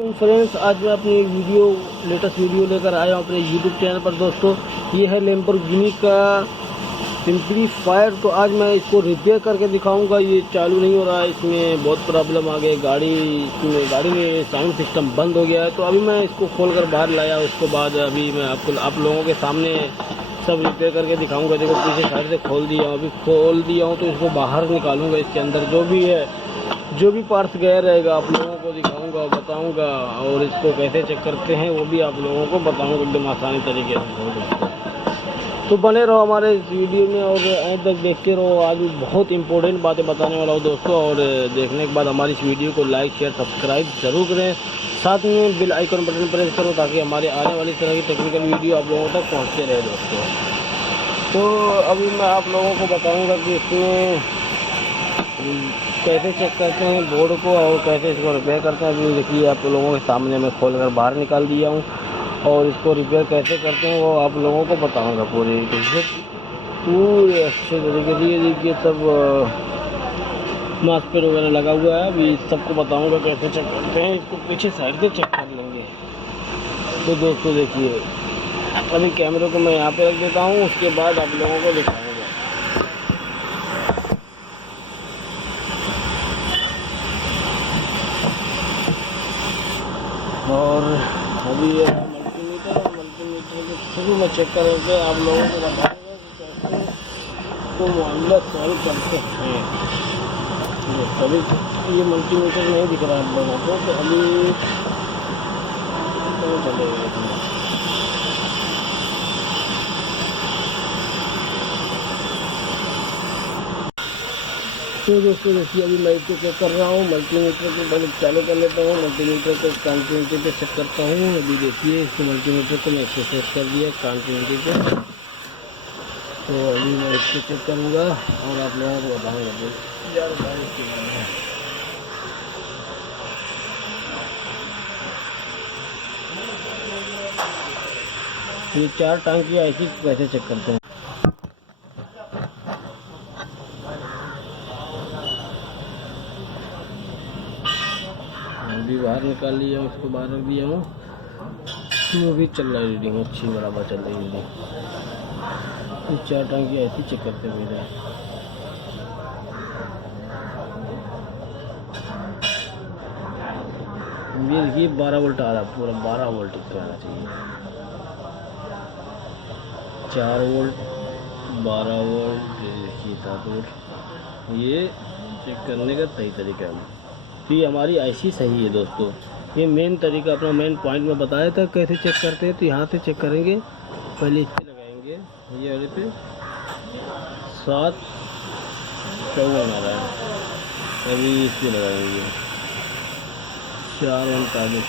तो फ्रेंड्स, आज मैं अपनी लेटेस्ट वीडियो लेकर आया हूँ अपने यूट्यूब चैनल पर। दोस्तों, ये है लैम्बोर्गिनी का सिम्प्लीफायर। तो आज मैं इसको रिपेयर करके दिखाऊंगा। ये चालू नहीं हो रहा है, इसमें बहुत प्रॉब्लम आ गई। गाड़ी में साउंड सिस्टम बंद हो गया है। तो अभी मैं इसको खोल कर बाहर लाया। उसके बाद अभी मैं आप लोगों के सामने सब रिपेयर करके दिखाऊंगा। देखो, पीछे साइड से खोल दिया हूँ। अभी खोल दिया हूँ तो इसको बाहर निकालूंगा। इसके अंदर जो भी पार्ट्स गया रहेगा आप लोगों को दिखाऊंगा, बताऊंगा, और इसको कैसे चेक करते हैं वो भी आप लोगों को बताऊंगा एकदम आसानी तरीके से। तो बने रहो हमारे इस वीडियो में और अंत तक देखते रहो। आज बहुत इंपॉर्टेंट बातें बताने वाला हूँ दोस्तों। और देखने के बाद हमारी इस वीडियो को लाइक शेयर सब्सक्राइब ज़रूर करें। साथ में बेल आइकन बटन प्रेस करो ताकि हमारे आने वाली तरह की टेक्निकल वीडियो आप लोगों तक पहुँचते रहे दोस्तों। तो अभी मैं आप लोगों को बताऊँगा कि इसमें कैसे चेक करते हैं बोर्ड को और कैसे इसको रिपेयर करते हैं। अभी देखिए, आप लोगों के सामने मैं खोलकर बाहर निकाल दिया हूँ और इसको रिपेयर कैसे करते हैं वो आप लोगों को बताऊंगा पूरे अच्छे तरीके से। ये देखिए, सब मास्क वगैरह लगा हुआ है। अभी सबको बताऊंगा कैसे चेक करते हैं। इसको पीछे साइड से चेक कर लेंगे। तो दोस्तों देखिए, अभी कैमरे को मैं यहाँ पे रख देता हूँ, उसके बाद आप लोगों को दिखाऊंगा। और अभी ये मल्टीमीटर के थ्रू मैं चेक करके आप लोगों को बताऊंगा कि कैसे तो मामला सॉल्व करते हैं। अभी ये मल्टीमीटर नहीं दिख रहा है आप लोगों को, तो अभी तो चलेगा। तो दोस्तों देखिए, अभी मैं इसको चेक कर रहा हूँ। मल्टीमीटर को पहले चालू कर लेता हूँ। मल्टीमीटर को कंटिन्यूटी पे चेक करता हूँ। अभी देखिए, इसको मल्टीमीटर को मैं इसको सेट कर दिया कंटिन्यूटी पे। तो अभी मैं इसको चेक करूँगा और आप लोगों को बताऊँगा यार बारिश के बारे में। ये 4 टांग की आईसी कैसे चेक करते हैं। अभी बाहर निकाल लिया हूँ, उसको बाहर रख दिया हूँ। वो भी चल रहा है रीडिंग, अच्छी बराबर चल रही है रीडिंग। 4 टांग की ऐसी चेक करते हुए ये देखिए 12 वोल्ट आ रहा, पूरा 12 वोल्ट इसका आना चाहिए। 4 वोल्ट 12 वोल्ट देखिए 7 वोल्ट। ये चेक करने का सही तरीका है। तो ये हमारी आईसी सही है दोस्तों। ये मेन तरीका अपना मेन पॉइंट में बताया था कैसे चेक करते हैं। तो यहाँ से चेक करेंगे। पहले इस पर लगाएंगे, ये वाले पे 754 आ रहा है। अभी इस पर लगाएंगे 449।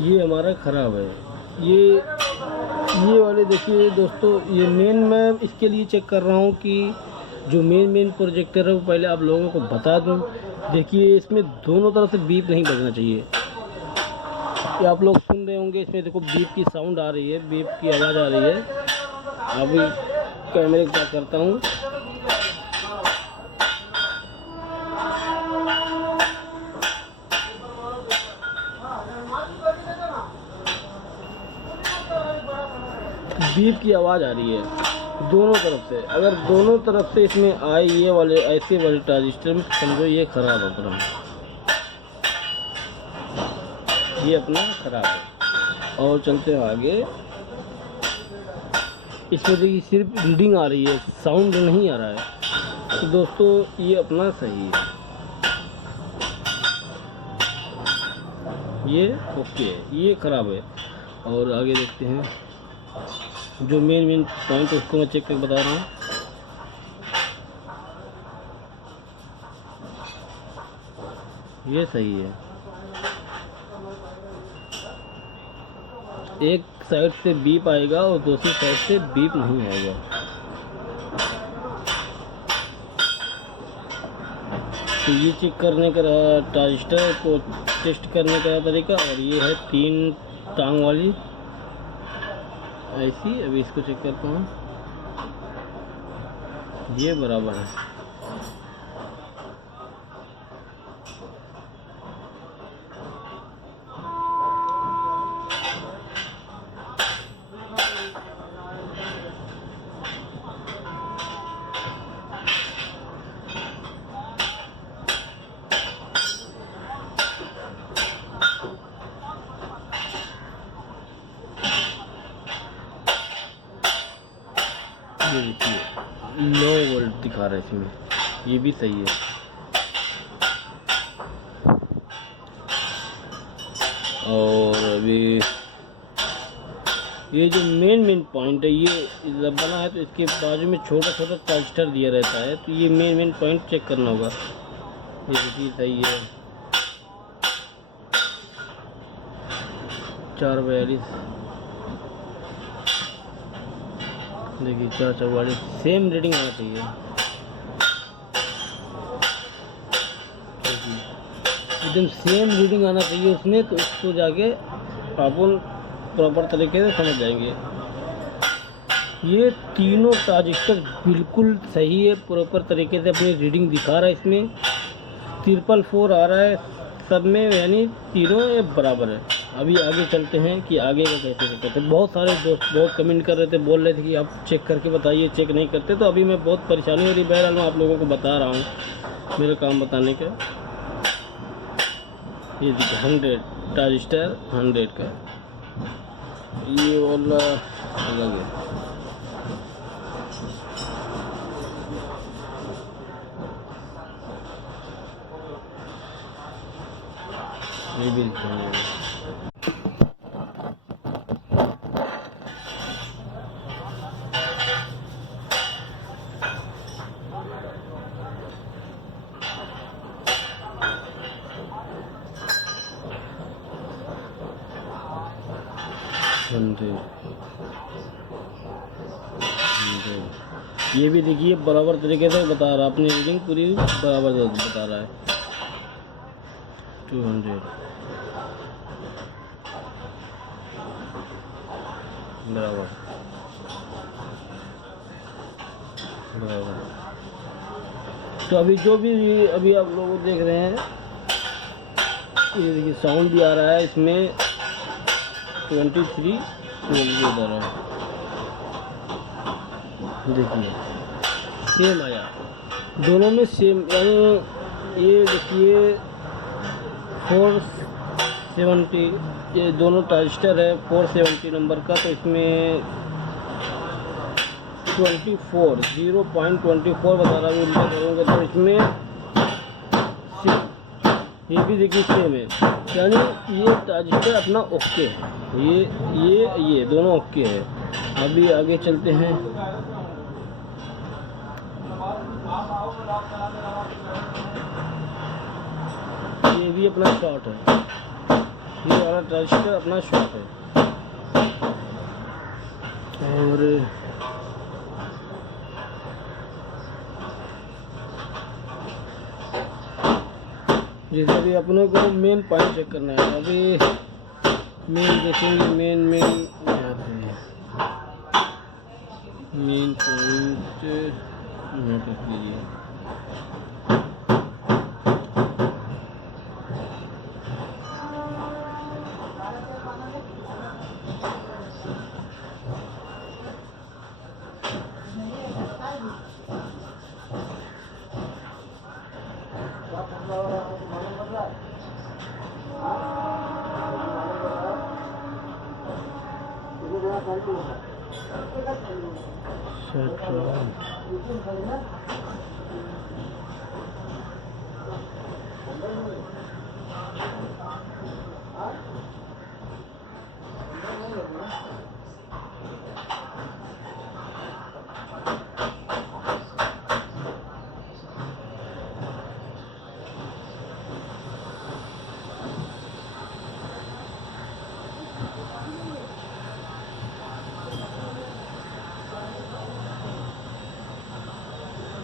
ये हमारा ख़राब है। ये वाले देखिए दोस्तों, ये मेन मैं इसके लिए चेक कर रहा हूँ कि जो मेन प्रोजेक्टर है वो पहले आप लोगों को बता दूँ। देखिए, इसमें दोनों तरफ से बीप नहीं बजना चाहिए। ये आप लोग सुन रहे होंगे, इसमें देखो बीप की साउंड आ रही है, बीप की आवाज़ आ रही है। अभी कैमरे के साथ करता हूँ। बीप की आवाज़ आ रही है दोनों तरफ से। अगर दोनों तरफ से इसमें आए ये वाले ऐसे वाले ट्रांजिस्टर में, समझो ये ख़राब है अपना, ये अपना ख़राब है। और चलते हैं आगे। इसमें देखिए सिर्फ रीडिंग आ रही है, साउंड नहीं आ रहा है। तो दोस्तों ये अपना सही है, ये ओके है, ये ख़राब है। और आगे देखते हैं। जो मेन पॉइंट उसको मैं चेक करके बता रहा हूँ। ये सही है। एक साइड से बीप आएगा और दूसरी साइड से बीप नहीं आएगा। तो ये चेक करने का ट्रांजिस्टर को टेस्ट करने का तरीका। और ये है 3 टांग वाली ऐसी। अभी इसको चेक करता हूँ, ये बराबर है। ये देखिए 9 वोल्ट दिखा रहा है इसमें, ये भी सही है। और अभी ये जो मेन पॉइंट है, ये जब बना है तो इसके बाजू में छोटा छोटा ट्रांजिस्टर दिया रहता है, तो ये मेन पॉइंट चेक करना होगा। ये देखिए सही है, 442 देखिए 444 सेम रीडिंग आना चाहिए। एकदम सेम रीडिंग आना चाहिए उसमें, तो उसको जाके अपन प्रॉपर तरीके से समझ जाएंगे। ये तीनों ट्रांजिस्टर बिल्कुल सही है, प्रॉपर तरीके से अपनी रीडिंग दिखा रहा है। इसमें 444 आ रहा है सब में, यानी तीनों ये बराबर है। अभी आगे चलते हैं कि आगे का कैसे करते हैं। बहुत सारे दोस्त बहुत कमेंट कर रहे थे, बोल रहे थे कि आप चेक करके बताइए, चेक नहीं करते। तो अभी मैं बहुत परेशानी हो रही, बहरहाल मैं आप लोगों को बता रहा हूँ, मेरा काम बताने का। ये देखिए 100 ट्रांजिस्टर 100 का, ये वाला अलग है। ये भी दिखाएंगे। ये भी देखिए बराबर तरीके से बता रहा, अपनी रीडिंग पूरी बराबर बता रहा है। 200 बराबर बराबर। तो अभी जो भी अभी आप लोग देख रहे हैं, ये देखिए साउंड भी आ रहा है इसमें 23 आ रहा है। देखिए सेम आया दोनों में सेम, यानी ये देखिए 470, ये दोनों ट्रांजिस्टर है 470 नंबर का। तो इसमें 0.24 बता रहा है, उल्टा करूँगा तो इसमें ये भी देखिए सेम है, यानी ये ट्रांजिस्टर अपना ओके है। ये दोनों ओके है। अभी आगे चलते हैं। ये भी अपना शॉर्ट है, ये वाला ट्रांजिस्टर अपना शॉर्ट है। और जैसे भी अपने को मेन पॉइंट चेक करना है। अभी मेन देखेंगे, मेन पॉइंट नोट रख लीजिए।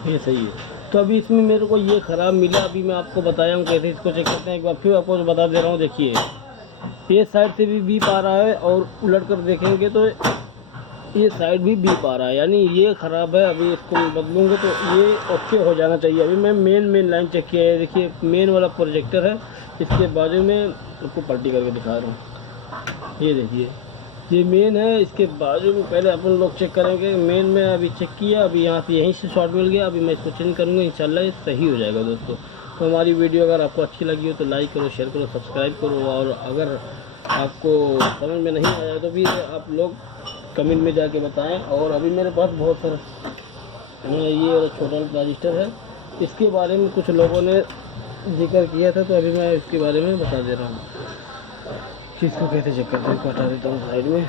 ये सही है। तो अभी इसमें मेरे को ये ख़राब मिला, अभी मैं आपको बताया हूँ कैसे इसको चेक करते हैं। एक बार फिर आपको बता दे रहा हूँ, देखिए ये साइड से भी बीप आ रहा है और उलट कर देखेंगे तो ये साइड भी बीप आ रहा है, यानी ये ख़राब है। अभी इसको मैं बदलूँगा तो ये ओके हो जाना चाहिए। अभी मैं मेन लाइन चेक किया है, देखिए मेन वाला प्रोजेक्टर है, इसके बाजू में आपको पलटी करके दिखा रहा हूँ। ये देखिए ये मेन है, इसके बाजू में पहले अपन लोग चेक करेंगे। मेन में अभी चेक किया, अभी यहाँ से यहीं से शॉर्ट मिल गया। अभी मैं इसको चेंज करूँगा, इंशाल्लाह ये सही हो जाएगा दोस्तों। तो हमारी वीडियो अगर आपको अच्छी लगी हो तो लाइक करो, शेयर करो, सब्सक्राइब करो, और अगर आपको समझ में नहीं आया तो भी आप लोग कमेंट में जाके बताएं। और अभी मेरे पास बहुत सारा ये छोटा ट्रांजिस्टर है, इसके बारे में कुछ लोगों ने जिक्र किया था, तो अभी मैं इसके बारे में बता दे रहा हूँ कि इसको कैसे चेक करते हैं। हटा देता हूँ साइड में।